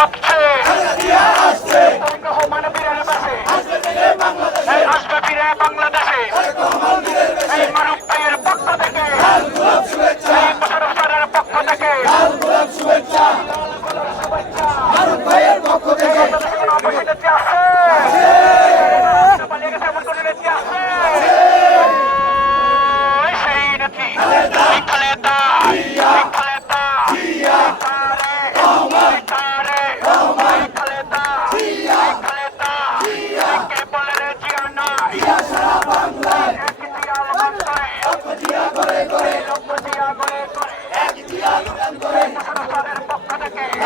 পক্ষ থেকে হাতিয়া আসছে ঢাকা ও মাননীয় নিবাসে আসছে বাংলাদেশে রাষ্ট্রপতির বাংলাদেশে ধর্ম মন্দিরের পক্ষ থেকে লাল গোলাপ শুভেচ্ছা ধর্ম মন্দিরের পক্ষ থেকে লাল গোলাপ শুভেচ্ছা ধর্ম মন্দিরের পক্ষ থেকে আপনাদের সাথে আছে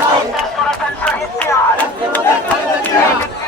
Contact for attention, it's here!